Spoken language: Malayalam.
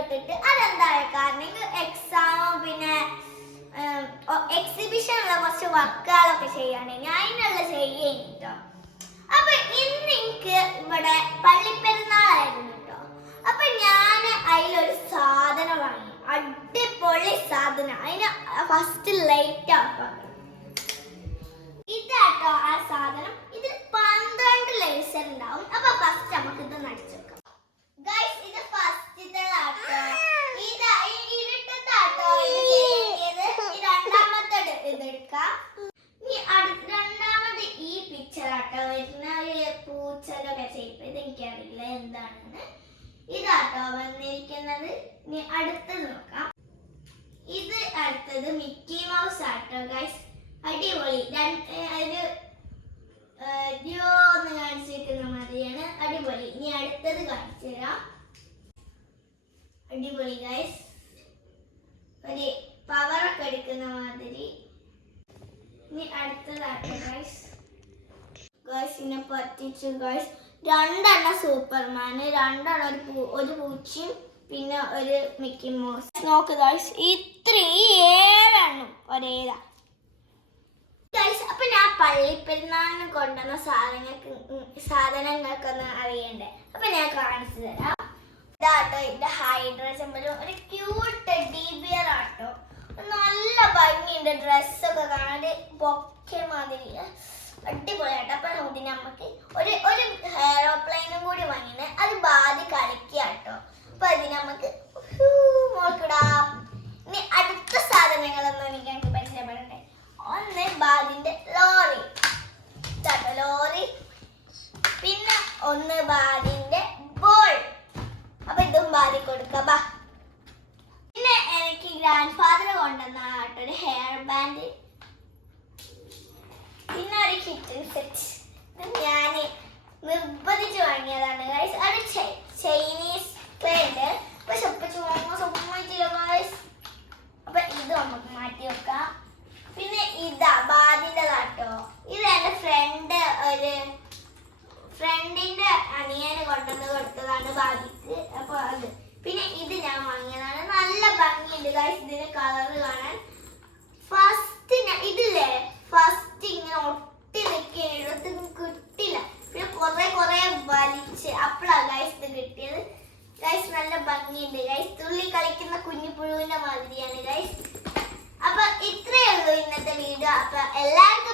കേട്ടിട്ട് അതെന്താണ് കാരണം? എക്സാം പിന്നെ എക്സിബിഷൻ ഉള്ള കുറച്ച് വർക്കുകളൊക്കെ ചെയ്യുകയാണെങ്കിൽ അതിനുള്ള ചെയ്യുക കേട്ടോ അപ്പൊ ഇന്ന് എനിക്ക് ഇവിടെ പള്ളിപ്പെരുന്നാളായിരുന്നു കേട്ടോ അപ്പൊ ഞാൻ അതിലൊരു സാധനം വാങ്ങി. അടിപൊളി സാധനം. അതിന് ഫസ്റ്റ് ലൈറ്റ് ആക്കാം പൂച്ചലൊക്കെ ചെയ്ത് ഇത് എനിക്കറിയില്ല എന്താണെന്ന്. ഇതാട്ടോ വന്നിരിക്കുന്നത്. ഇനി അടുത്തത് നോക്കാം. ഇത് അടുത്തത് മിക്കി മൗസ് ആട്ടോ ഗൈസ് അടിപൊളി. ഒരു ഡിയോ എന്ന് കാണിച്ചിരിക്കുന്ന മാതിരിയാണ്. അടിപൊളി. ഇനി അടുത്തത് കാണിച്ചു തരാം. അടിപൊളി ഗൈസ് ഒരു പവറൊക്കെ എടുക്കുന്ന മാതിരി. ഇനി അടുത്തതാട്ടോ ഗൈസ് ഗൈസിനെ പറ്റിച്ചു ഗേൾസ് രണ്ടെണ്ണം സൂപ്പർമാൻ രണ്ടെണ്ണം ഒരു പൂ ഒരു പൂച്ചയും പിന്നെ ഒരു മിക്കി മൗസ്. നോക്ക് ഗേൾസ് ഇത്രയും ഈ ഏഴെണ്ണം ഒരേതാ. ഗേൾസ് അപ്പൊ ഞാൻ പള്ളിപ്പെരുന്നാളിന് കൊണ്ടുവന്ന സാധനങ്ങൾക്ക് സാധനങ്ങൾക്കൊന്ന് അറിയണ്ടേ? അപ്പൊ ഞാൻ കാണിച്ചു തരാം. ഇതാട്ടോ ഇതിന്റെ ഹൈഡ്രജൻ ബലൂൺ ഒരു ക്യൂട്ട് ഡിബിയർ ആട്ടോ. നല്ല ഭംഗിയുണ്ട് ഡ്രസ്സൊക്കെ കാണാൻ. ബൊക്കെ മാതിരി. അടിപൊളിയാട്ടോ. അപ്പൊ നോക്കി നമുക്ക് ഒരു ഒരു എയറോപ്ലെയിനും കൂടി വാങ്ങിന്. അത് ബാധി കളിക്കാട്ടോ. അപ്പൊ അതിന് നമുക്ക് നോക്കിടാം ഇനി അടുത്ത സാധനങ്ങളൊന്നും എനിക്ക് ഞങ്ങൾക്ക് പരിചയപ്പെടണ്ടേ. ഒന്ന് ബാദിന്റെ ലോറി. ഇതാട്ടോ ലോറി. പിന്നെ ഒന്ന് ബാദിന്റെ ബോൾ. അപ്പൊ ഇതും ബാധി കൊടുക്കാം. ബാ. പിന്നെ എനിക്ക് ഗ്രാൻഡ് ഫാദർ കൊണ്ടുവന്ന ഒരു ഹെയർ ബാൻഡ് പിന്നെ ഒരു സെറ്റ്. ഞാൻ നിർബന്ധിച്ച് വാങ്ങിയതാണ്. ഗൈസ് അത് ചൈനീസ് ഉണ്ട് പക്ഷെ ഉപ്പച്ച് വാങ്ങാൻ സമ്മതിച്ചില്ല ഗൈസ് അപ്പൊ ഇത് നമുക്ക് മാറ്റി വെക്കാം. പിന്നെ ഇതാ ബാദിന്റെ കാട്ടോ. ഇത് എന്റെ ഫ്രണ്ട് ഒരു ഫ്രണ്ടിന്റെ അനിയന് കൊണ്ടുവന്ന് കൊടുത്തതാണ് ബാദിക്ക് അപ്പൊ അത് പിന്നെ ഇത് ഞാൻ വാങ്ങിയതാണ് നല്ല ഭംഗിയുണ്ട് ഗൈസ് ഇതിന് കളർ കാണാൻ ഫസ്റ്റ് ഇതില്ലേ ഫസ്റ്റ് ഇങ്ങനെ ഒട്ടി നിൽക്കുന്നത് കിട്ടില്ല പിന്നെ കുറെ കുറെ അപ്പോഴാണ് ഗൈസ് ഇത് കിട്ടിയത്. ഗൈസ് നല്ല ഭംഗിയുണ്ട്. ഗൈസ് തുള്ളി കളിക്കുന്ന കുഞ്ഞു പുഴുവിന്റെ മാതിരിയാണ് ഗൈസ് അപ്പൊ ഇത്രയേ ഉള്ളൂ ഇന്നത്തെ വീഡിയോ അപ്പൊ എല്ലാവർക്കും